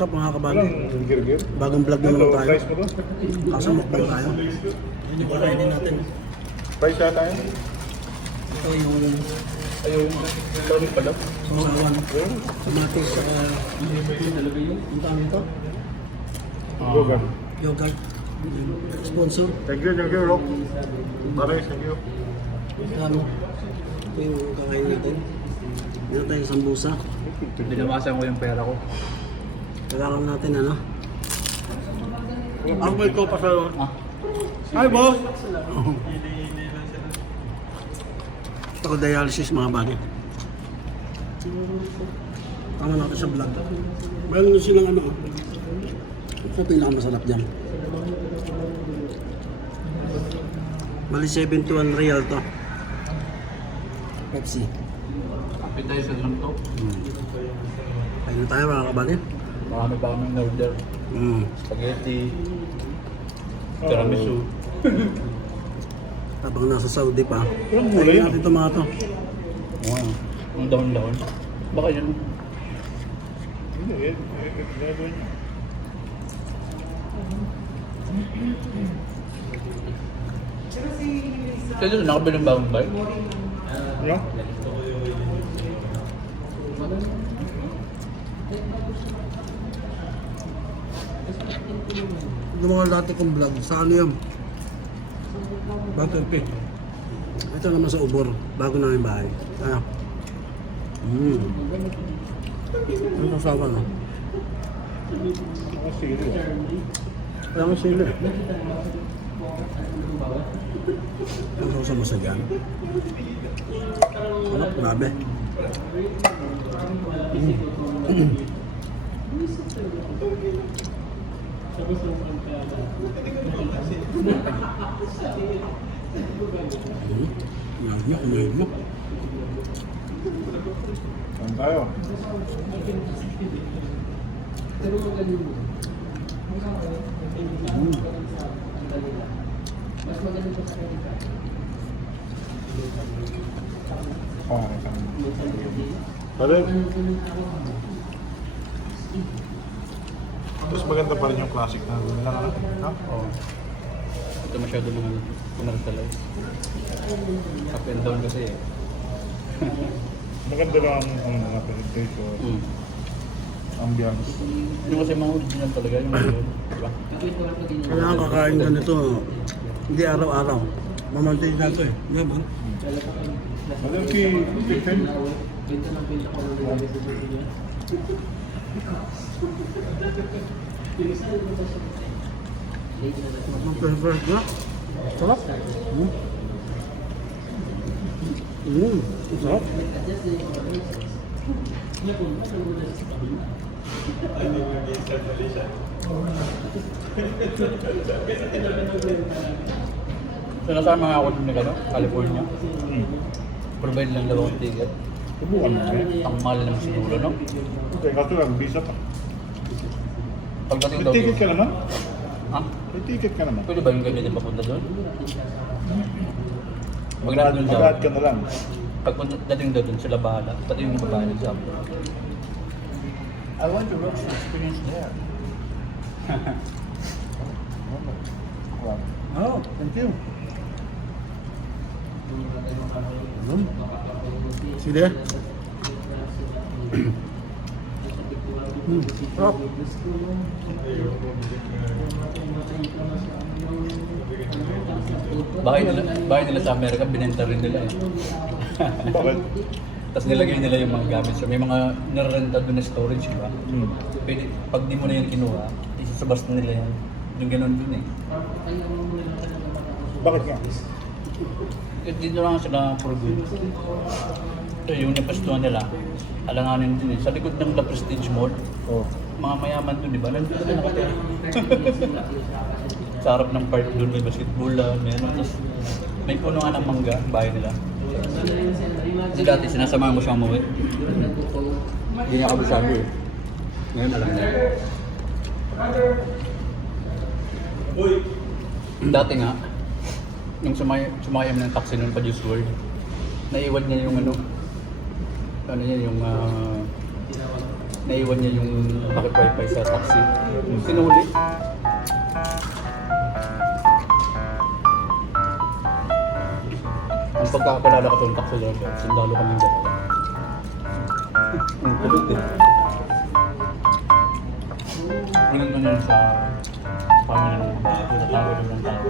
What's up mga kabali? Walang gir-gir. Bagong vlog na naman Ito, tayo. price mo to? Kaso mukbang tayo. Yun yung kakainin natin. Price yata yun? Ito yung Ayaw yung tawag pala. sausawan. Kamatis sa yung tawag nito? Gogan. Yogurt. Sponsor. Thank you, Rob. Pare, thank you. Ano? Ito yung kakainin natin. Meron tayong sambusa. Dinawasan ko yung pera ko. Kailangan natin ano? Ang may ko pa sa... Ah, Hi boss! Ako dialysis mga bagay. Tama natin sa vlog. Meron din silang ano. Ito pinakamasarap dyan. Bali 71 real to. Pepsi. appetizer lang to. Ayun tayo mga kabali. Marami pa kaming order. Spaghetti, tiramisu. Habang nasa Saudi pa. Walang gulay. Ayun natin ito mga to. Wow. Ang dahon-dahon. Baka yun. Hindi, gagawin niya. Kaya doon, nakabili ng bagong bike. Ano? Yung mga dati kong vlog, sa ano yun? Battlefield. Ito naman sa Ubor, bago namin bahay. Ano? Ano sasawa no? Ako sili. Wala mo sila. Ano sa masagan? Ano? Grabe. Kumain mo. Saan tayo? Oh, pare. Mas maganda pa rin yung classic na gano'n lang, ano? Ha? Oo. Ito masyado mga commercialize. Up and down kasi eh. Maganda lang ang mga presentation, ambiance. Yung kasi mga original talaga, yung mga yun. Diba? Kailangan kakain ka nito. Hindi araw-araw. Mamantig na ito eh. Nga ba? Madam si Stephen. Mag-prefer ka? Sarap. Sarap. Sinasama nga ako dun ni California. Provide lang dalawang ticket. Subukan mo eh. Ang mahal naman siguro, no? Okay, kaso lang, visa pa. Pagdating May daw ticket ka doon. naman? Ha? May ticket ka naman. Pwede ba yung ganyan din papunta doon? Pag nandun daw, Mag-add ka na lang. pag dating daw doon, sila bahala. Pati yung babae nagsabi. I want to watch the experience there. Oh, thank you. Sige. Sarap. Bahay nila sa Amerika, binenta rin nila eh. Bakit? Tapos nilagay nila yung mga gamit. So may mga narenta doon na storage, di ba? Pwede, pag di mo na yan kinuha, isasabas na nila yan. Yung ganun dun eh. Bakit nga? Dito lang sila for good. So yung napastuhan nila, alanganin din eh. Sa likod ng The Prestige Mall, Oh. mga mayaman doon, di ba? Nandito na nakatira. Sa harap ng park doon, may basketball lang, may ano. Tapos may puno nga ng mangga, bahay nila. Kasi dati sinasamahan mo siyang umuwi. Hindi niya kabisado eh. Ngayon alam niya. Dati nga, nung sumayam ng taxi nun pa Juice WRLD, naiwan niya yung ano niya, yung naiwan niya yung bakit wifi sa taxi. Sinuli. Ang pagkakapalala ko itong taxi driver, sundalo kami dalawa. Ang kulit eh. Ngayon na yun sa pamilya ng tatawid ng tao.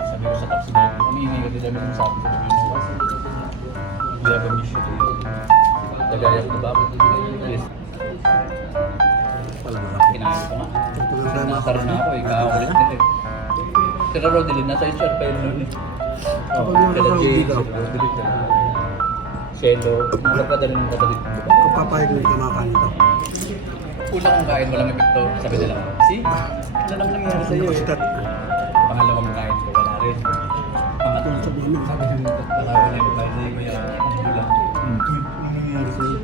Sabi ko sa taxi driver, ang ingay kasi dami ng sabi ko na yun. We have a mission to you. Lagaya ko ba? Yes. Pala malaki. Kinahin ko nga. Tutulan tayo mga Nasar na ako eh, kakakulit nila eh. Sira Rodilin, nasa HR pa yun noon eh. Kapag nakaka-audi ka, Shelo, nagkadali ng katalit ko. kapapayag mo ka makakain ito. Una kong kain, walang epekto. Sabi nila, see? Ano lang nangyari sa'yo eh. Sikat. Pangalawang kain ko, wala rin. Pangatong Sa namin. sabi ng tatalawa na yung kain sa'yo, kaya wala. Ano nangyari sa'yo?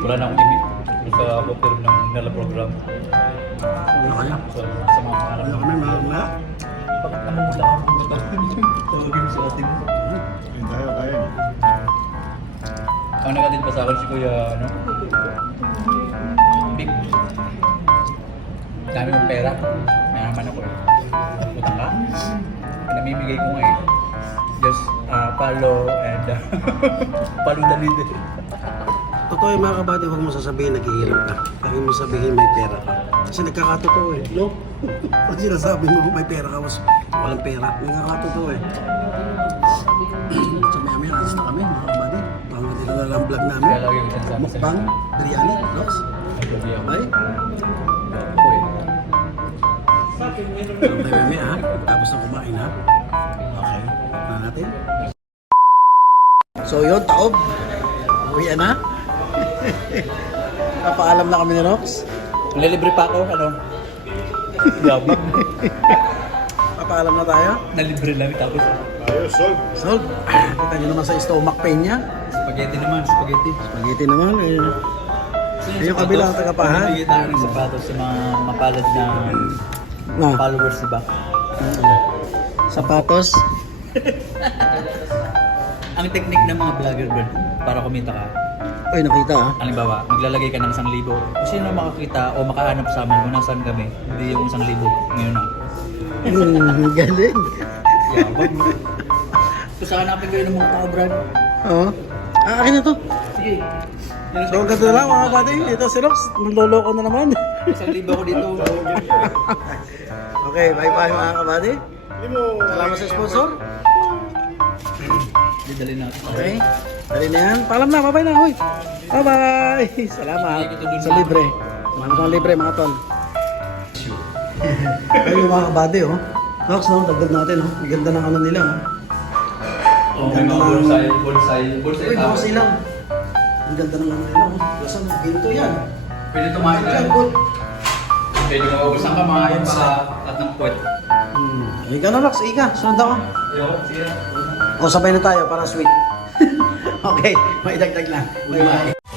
Wala na akong imit. Sa confirm ng nila program. Wala kaya? So, sa mga pangalan. Wala kami, mga Bakit namumula ako ng mga tawagin mo sa ating Ayun tayo, kaya. ang nagatid pa sa akin si Kuya, ano? Big. Dami kong pera. Mayaman ako eh. Utang ka? Namimigay ko nga eh. Just follow and follow the leader. Totoo yung mga kabady, huwag mo sasabihin naghihirap ka. Huwag mo sabihin may pera ka. Kasi nagkakatotoo eh, no? Pag sinasabi mo may pera ka, mas walang pera. Nagkakatotoo eh. So maya alis na kami, mga kabady. Tawag dito na lang vlog namin. Kaya lagi ko sinasabi sa Mukbang, biryani, Lox. Nagbabi ako. Bye. Ako eh. Maya ha, tapos na kumain ha. Okay, na natin. So yun, taob. Uwi na. Napaalam na kami ni Rox. Nalilibre pa ako, ano? Yabang. Papaalam na tayo. Nalibre lang tapos Ayos, solve. So, kita nyo naman sa stomach pain niya. spaghetti naman, spaghetti. Spaghetti naman eh. Yung kabilang tagapahan. Bibigyan tayo ng sapatos sa mga mapalad na followers, diba? Sapatos. Ang technique ng mga vlogger, bro, para kumita ka. Ay, nakita ah. Halimbawa, maglalagay ka ng 1,000. Kung sino makakita o makahanap sa amin kung nasaan kami, hindi yung 1,000 ngayon na. Galing. Yabang. Kung saan hanapin kayo ng mga tao, Brad. Oo. Akin na to. Sige. So, ang ganda lang mga kapatid. Ito si Rox. Naloloko na naman. 1,000 ako dito. Okay, bye-bye mga kapatid. Hindi mo... Salamat sa sponsor. Didali natin. Okay. Dali na yan. Paalam na. Bye-bye na. Hoy. Bye-bye. Salamat. Sa libre. Mga libre mga tol. Ayun yung mga kabady oh. Rox no, dagdag natin oh. Ang ganda ng ano nila oh. Oh, may mga bonsai. Uy, bonsai lang. Ang ganda ng ano nila oh. Lasan, ginto yan. Pwede tumahin Yan, na. good. Pwede maubos ang kamay pa at ng puwet. Ika na Rox, ika. Sunod ako. Yo, sige. O sabay na tayo para sweet. Okay, may dagdag na. Bye-bye.